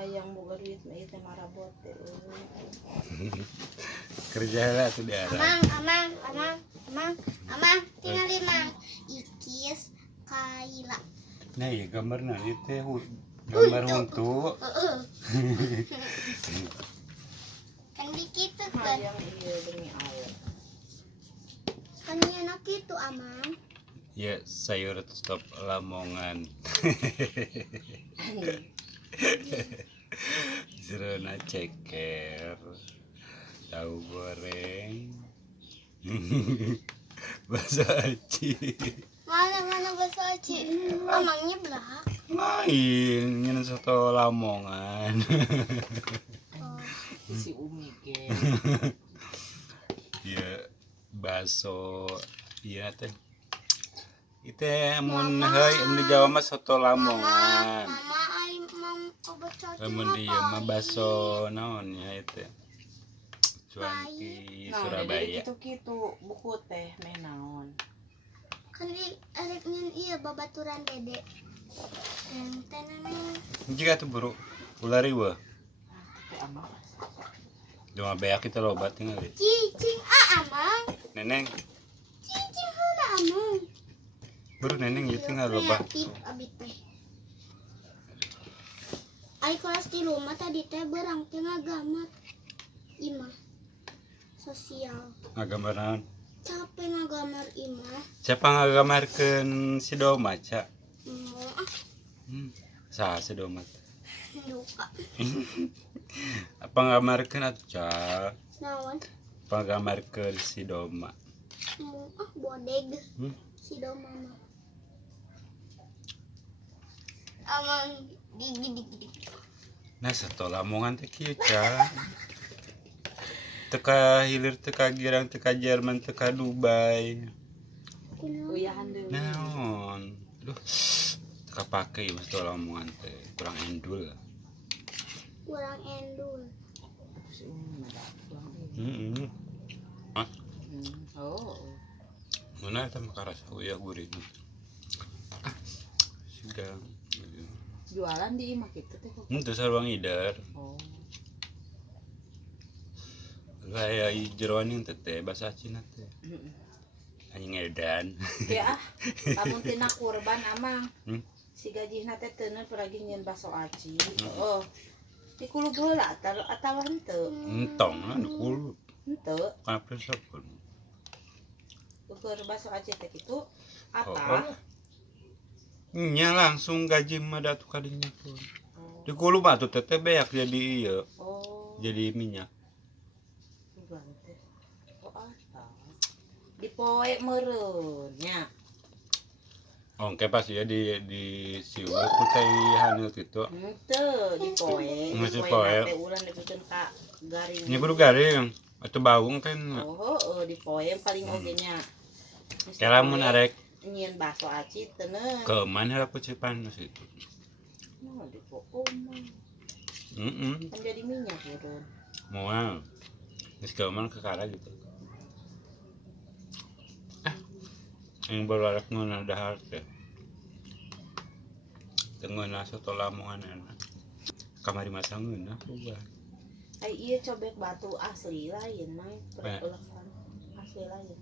hayang boga duit mah ieu teh marabot teh. Kerja lah tuh di Arab. Amang, tinggalin mang. Ikis Kaila. Nah iya gambarnya itu gambar untuk. Kan dikitu kan. Hayang ieu demi Allah. Kan ieu kitu amang. Ya sayur stop Lamongan. Zerona ceker, tahu goreng, bakso aci. Mana bakso aci? Amangnya belak. Main nyen soto Lamongan. Si Umi ge. Ya bakso iya teh. Itu mun heuy di Jawa mah soto Lamongan. Mama ai mau obat cacing. Lamun dia mah bakso naon ya itu. Cuanki Surabaya. Kitu buku teh meh naon. Kan di arek nyen ieu babaturan Dede. Enten nana. Jika tuh buru ulari weh. Teh amang. Cuma beak kita lobat tinggal. Cicing amang. Neneng, Cicing heula amang. buru neneng ieu tinggal lobat. Kreatif abi teh. Ai kelas di rumah tadi teh berang teh ngagamar. Imah sosial. Ngagambar naon? Capek ngagamar imah. Siapa ngagamarkeun si Doma, Ca? Mau Saha si Doma? duka. Apa ngagamarkeun atuh, Ca? Naon? Apa ngagamarkeun si Doma? Mau bodeg. Si Doma mah. Amang digi. Nah, soto Lamongan teh kieu, Ca. Teka hilir, teka girang, teka Jerman, teka Dubai. Uyahan deui. Naon? Aduh. Teka pake ieu soto Lamongan teh, kurang endul. Kurang endul. Si Umi mah da pulang deui. Heeh. Ah, Oh. mana eta mah karasa uyah gurih. Ah, sigang. Jualan di imah kitu teh kok. Itu sarua ngidar. Oh. Gaya jeroan yang teh bahasa Cina teh. Anjing edan. Ya lamun tina kurban amang. Hmm? Si gajihna teh teuneun peragi nyeun bakso aci. Oh. Di kulub heula atawa henteu? Entong lah kulu. Henteu. Kana presapun. Ukur bakso aci teh kitu Oh. atah. Nya langsung gaji mah datu kadinya pun. Di kulu mah tuh teh beak jadi ieu, Oh. jadi minyak. Bukan teh. Oh atah. Di poe meureun nya. Ongke pas ya di sieu ku teh haneu kitu. Henteu di poe. Masih poe. Teh ulah dipikeun ka garing. Nya kudu garing atuh baung kan. Oh, di poe paling oge nya. Kelamun arek nyieun bakso aci teuneun. ke mana lah kucipan situ. Nah, di poe mah. Kan jadi minyak urun. Moal. Geus ke mana ke kara gitu. Yang berlarak ngeuna dahar teh. Tengeuna soto Lamongan enak. Kamari masangeuna ubah. Ai ieu cobek batu asli lain mah. Perulasan asli lain.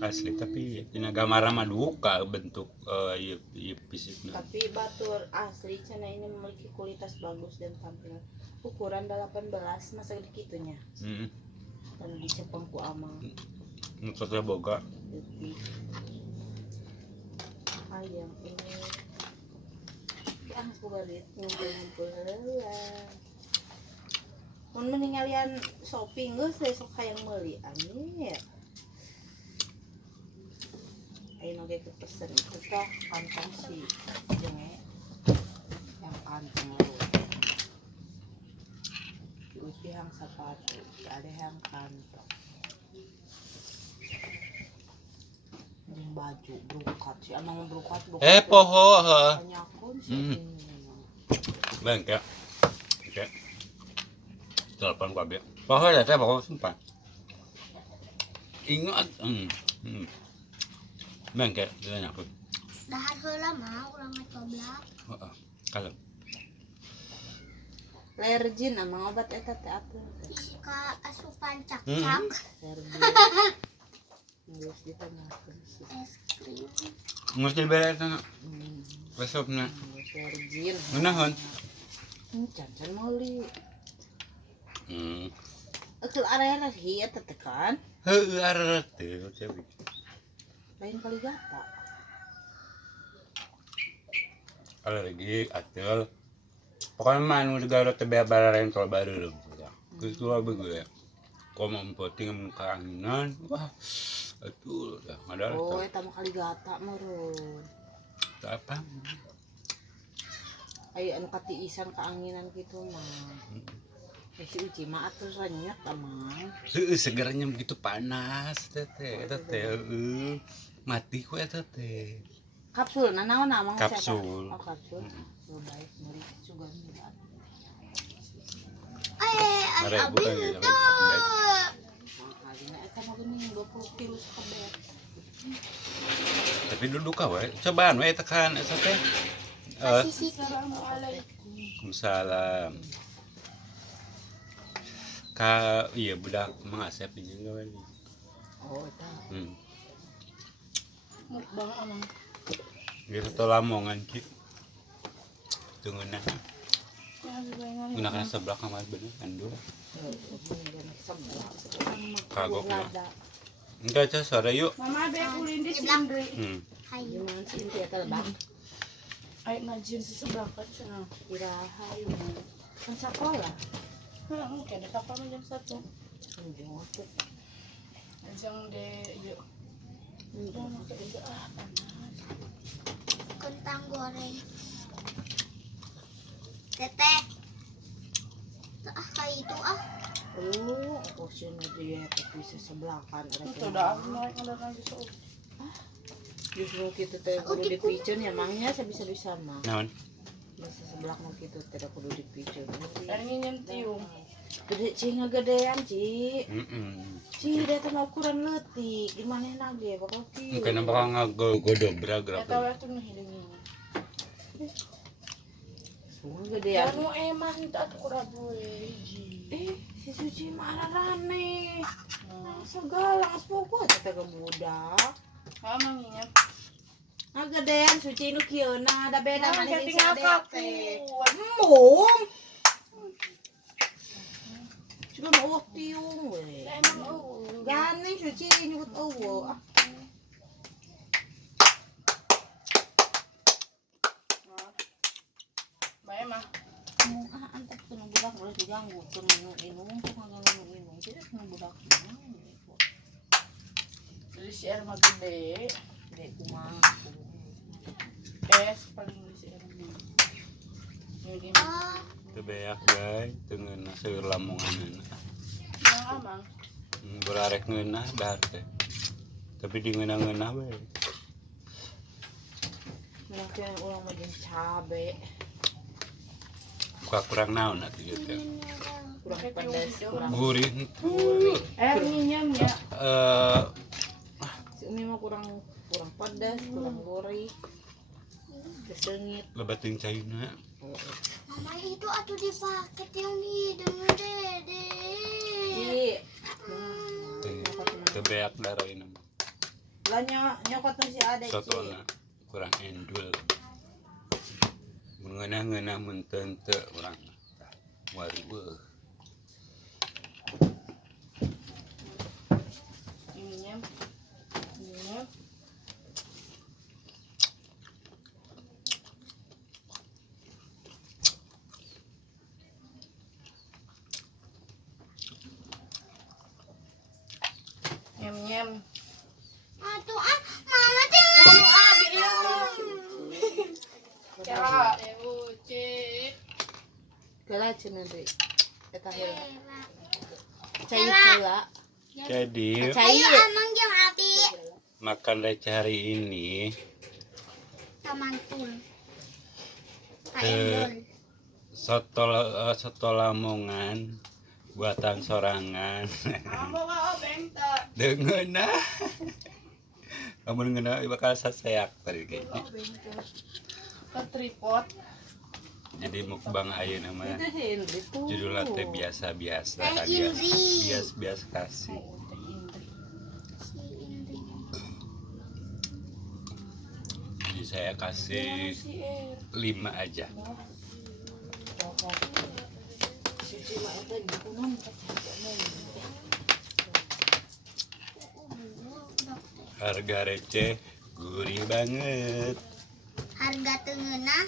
Asli tapi dina gambar mah duka bentuk ieu fisikna. Tapi batur asli cenah ini memiliki kualitas bagus dan tampilan. Ukuran 18 masa dikitunya. Heeh. Anu dicepeng ku amang. Nu teh boga. Leutik. Hayang ini. Ya boga duit ngumpul-ngumpul heula. Mun meningalian shopping geus sok hayang meuli anjing ya. Ayo oge kepesen itu teh kantong si jenge yang kantong lu. Uji yang sepatu, ada yang kantong. Yang baju brokat si amang brokat. Poho heuh. Banyakun sih. Bengke. Oke. Telepon ku abi. Poho ya teh poho sumpah. Ingat. Bengke ditanya aku. Dahar heula mah urang mah coblak. Heeh. Kalem. Lerjin amang obat eta teh atuh. Ka asupan cak-cak. Lerjin. Geus ditambahkeun sih. Es krim. Mesti beres na. Resepna. Lerjin. Ngeunahon. Can meuli. Hmm. Eukeuh area hieu teh kan. Heueuh areureut teh cewek. Lain kali gata. Alergi atel. Pokoknya mah anu Garut teh bea bararen tol bareureuh. Geus keluar beugeuh ya. Komo penting keanginan. Wah. Atuh dah ngadar. Oh, eta mah kali gata meureun. Apa? Aya anu katiisan keanginan kitu mah. Si Uci mah atuh renyek amang. Heueuh segernya begitu panas teh eta teh heueuh. Mati ku eta teh. Kapsul naon amang Kapsul. Oh, kapsul. Oh, baik meuli sugan bulan. Mare Abi bukan itu. ya. Makanya eta mah geuning 20 kilo kabeh. Tapi duduk ka we. Cobaan we tekan eta teh. Assalamualaikum. Waalaikumsalam. Ka iya budak Mang Asep jeung gawe. Oh, eta. Mukbang amang. Dia satu lamongan cik. Tungeunah. Gunakan sebelah kamar bener kan dua. Kagok mah. Enggak aja sore yuk. Mama be ulin di sindri. Hayu. Gimana sih inti eta lebang? Ay ngajin si sebelah kan cenah. Iraha ieu. Kan sakola. Heeh, kene kapal mah jam 1. Anjing atuh. Ajang de yuk. Kentang goreng. Teteh. Kayak itu Porsinya dia tapi sebelah kan Itu dah aku naik ada lagi so. Justru kita teh kudu dipicen ya mangnya bisa mah. Naon? Bisa sebelah mah kitu teh kudu dipicen. Dan nginjem tiung. Gede cing ngagedean ci. Ci dia teh ukuran leutik. Gimana nage bakal kieu. Mungkin bakal ngagodobrak Eta we tuh ngiringi. Semua gedean. Anu emang itu atuh kuda boy. Si Suci marah rane. Segala aspoku teh ke budak. Mama nginjem. Ngagedean Suci nu kieuna da beda Mama maneh jadi si adek ngakak teh. kuat. Mung. Cuma mau tiung we. Emang Gane Suci nyebut eueuh. Bae mah. Mung antep kena budak boleh diganggu kena inung tidak kena budak. Jadi si air mah gede. Dek kumaha. Es paling di si air mah. Jadi Teu beak guys, teu ngeunah seueur lamonganna. yang amang. Berarek ngeunah dahar teh. Tapi di ngeunah-ngeunah we. Mungkin ulang mah jeung cabe. Buka kurang naon atuh ieu teh. Kurang pedas, kurang Gurih. Nginjemnya. si Umi mah kurang pedas, kurang gurih. Kesengit. Lebating caina. Mama itu atuh di paket yang hidung dede. Ci. Teu beak daroina. Lah nyokot si adek Ci. Sotona kurang endul. Mengeunah-ngeunah mun teu teu urang. Waduh. Nginjem. Nyem. Atuh mama teh. Ya, uci. Keula cenah deui. Eta heula. Cai. Cai heula. Jadi Cai. Ayo amang jeung Abi. makan receh hari ini Tamantul. soto Lamongan buatan sorangan. Ambo ka obeng ta. Dengan kamu ngeuna bakal saseak tadi kayaknya. Ke tripod. Jadi mukbang ayeuna mah Itu Henry tuh. judulnya teh biasa-biasa Teh hadiah Indri. bias-bias kasih. Oh, Teh Indri. Si Indri. Jadi saya kasih Si Er. 5 aja. Cokok. Suci mah eta gitu non. Harga receh, gurih banget. Harga tengeuna